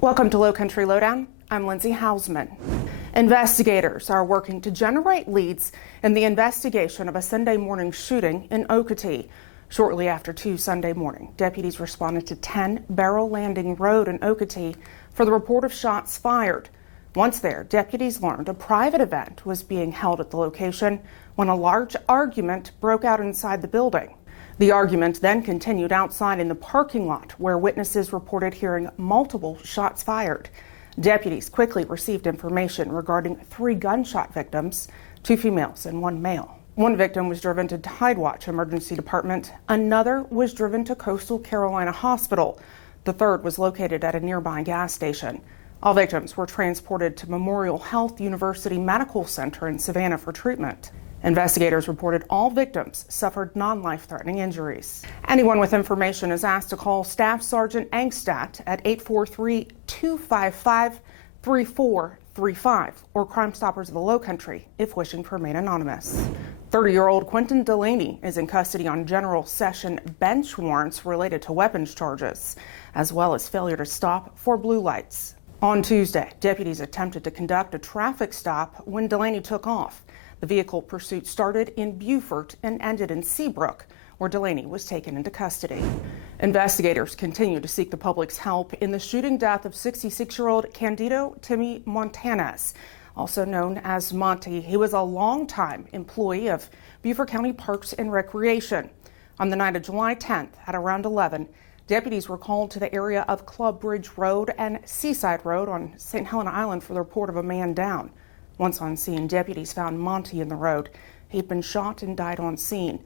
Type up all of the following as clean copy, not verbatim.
Welcome to Lowcountry Lowdown. I'm Lindsay Hausman. Investigators are working to generate leads in the investigation of a Sunday morning shooting in Okatee. Shortly after 2 Sunday morning, deputies responded to 10 Barrel Landing Road in Okatee for the report of shots fired. Once there, deputies learned a private event was being held at the location when a large argument broke out inside the building. The argument then continued outside in the parking lot, where witnesses reported hearing multiple shots fired. Deputies quickly received information regarding 3 gunshot victims, 2 females and 1 male. 1 victim was driven to Tidewatch Emergency Department. Another was driven to Coastal Carolina Hospital. The third was located at a nearby gas station. All victims were transported to Memorial Health University Medical Center in Savannah for treatment. Investigators reported all victims suffered non-life-threatening injuries. Anyone with information is asked to call Staff Sergeant Angstadt at 843-255-3435 or Crime Stoppers of the Lowcountry if wishing to remain anonymous. 30-year-old Quentin Delaney is in custody on General Session bench warrants related to weapons charges, as well as failure to stop for blue lights. On Tuesday, deputies attempted to conduct a traffic stop when Delaney took off. The vehicle pursuit started in Beaufort and ended in Seabrook, where Delaney was taken into custody. Investigators continue to seek the public's help in the shooting death of 66-year-old Candido Timmy Montanez, also known as Monty. He was a longtime employee of Beaufort County Parks and Recreation. On the night of July 10th at around 11, deputies were called to the area of Club Bridge Road and Seaside Road on St. Helena Island for the report of a man down. Once on scene, deputies found Monty in the road. He'd been shot and died on scene.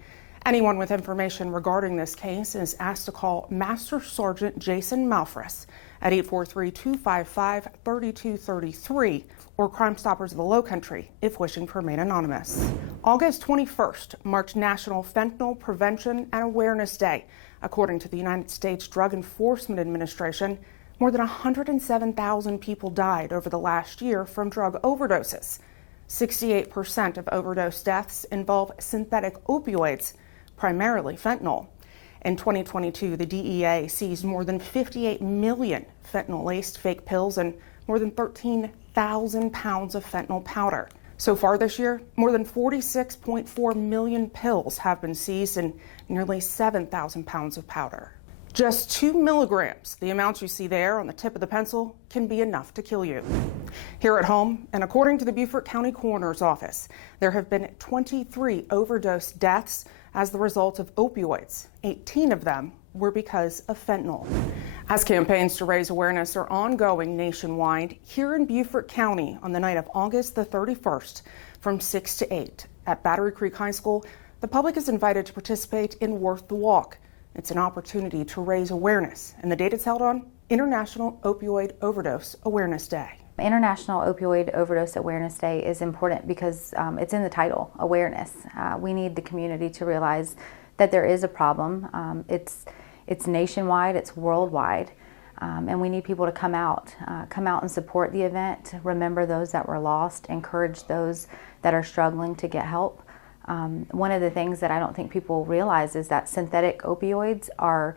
Anyone with information regarding this case is asked to call Master Sergeant Jason Malfris at 843-255-3233 or Crime Stoppers of the Lowcountry if wishing to remain anonymous. August 21st marked National Fentanyl Prevention and Awareness Day. According to the United States Drug Enforcement Administration, more than 107,000 people died over the last year from drug overdoses. 68% of overdose deaths involve synthetic opioids, primarily fentanyl. In 2022, the DEA seized more than 58 million fentanyl-laced fake pills and more than 13,000 pounds of fentanyl powder. So far this year, more than 46.4 million pills have been seized and nearly 7,000 pounds of powder. Just 2 milligrams, the amount you see there on the tip of the pencil, can be enough to kill you. Here at home, and according to the Beaufort County Coroner's Office, there have been 23 overdose deaths as the result of opioids. 18 of them were because of fentanyl. As campaigns to raise awareness are ongoing nationwide, here in Beaufort County on the night of August the 31st from 6 to 8 at Battery Creek High School, the public is invited to participate in Worth the Walk. It's an opportunity to raise awareness, and the date it's held on, International Opioid Overdose Awareness Day. International Opioid Overdose Awareness Day is important because it's in the title, awareness. We need the community to realize that there is a problem. It's nationwide, it's worldwide, and we need people to come out and support the event, remember those that were lost, encourage those that are struggling to get help. One of the things that I don't think people realize is that synthetic opioids are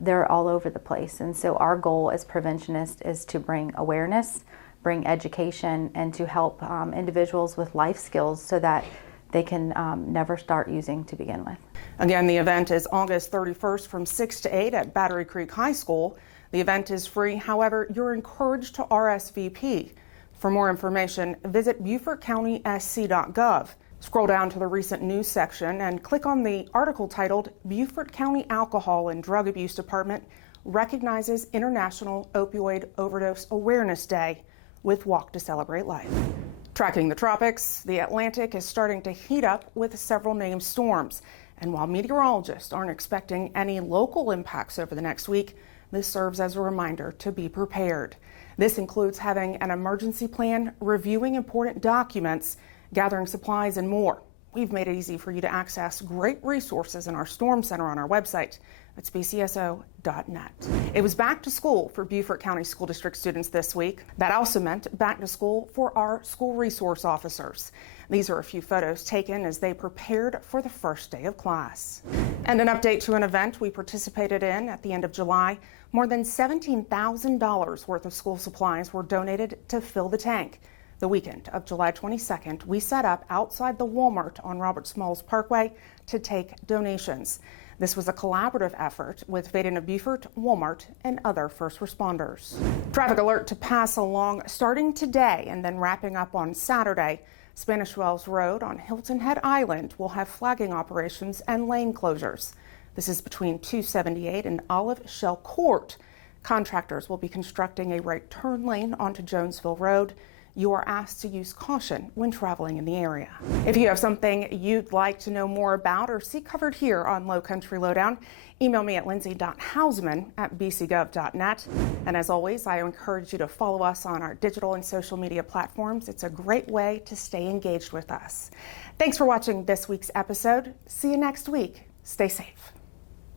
they're all over the place, and so our goal as preventionists is to bring awareness, bring education, and to help individuals with life skills so that they can never start using to begin with. Again, the event is August 31st from 6 to 8 at Battery Creek High School. The event is free, however, you're encouraged to RSVP. For more information, visit BeaufortCountySC.gov. Scroll down to the recent news section and click on the article titled Beaufort County Alcohol and Drug Abuse Department recognizes International Opioid Overdose Awareness Day with Walk to Celebrate Life. Tracking the tropics, the Atlantic is starting to heat up with several named storms. And while meteorologists aren't expecting any local impacts over the next week, this serves as a reminder to be prepared. This includes having an emergency plan, reviewing important documents, gathering supplies, and more. We've made it easy for you to access great resources in our Storm Center on our website. That's bcso.net. It was back to school for Beaufort County School District students this week. That also meant back to school for our school resource officers. These are a few photos taken as they prepared for the first day of class. And an update to an event we participated in at the end of July. More than $17,000 worth of school supplies were donated to fill the tank. The weekend of July 22nd, we set up outside the Walmart on Robert Smalls Parkway to take donations. This was a collaborative effort with Vaden of Beaufort, Walmart, and other first responders. Traffic alert to pass along starting today and then wrapping up on Saturday. Spanish Wells Road on Hilton Head Island will have flagging operations and lane closures. This is between 278 and Olive Shell Court. Contractors will be constructing a right turn lane onto Jonesville Road. You are asked to use caution when traveling in the area. If you have something you'd like to know more about or see covered here on Lowcountry Lowdown, email me at lindsay.hausman@bcgov.net. And as always, I encourage you to follow us on our digital and social media platforms. It's a great way to stay engaged with us. Thanks for watching this week's episode. See you next week. Stay safe.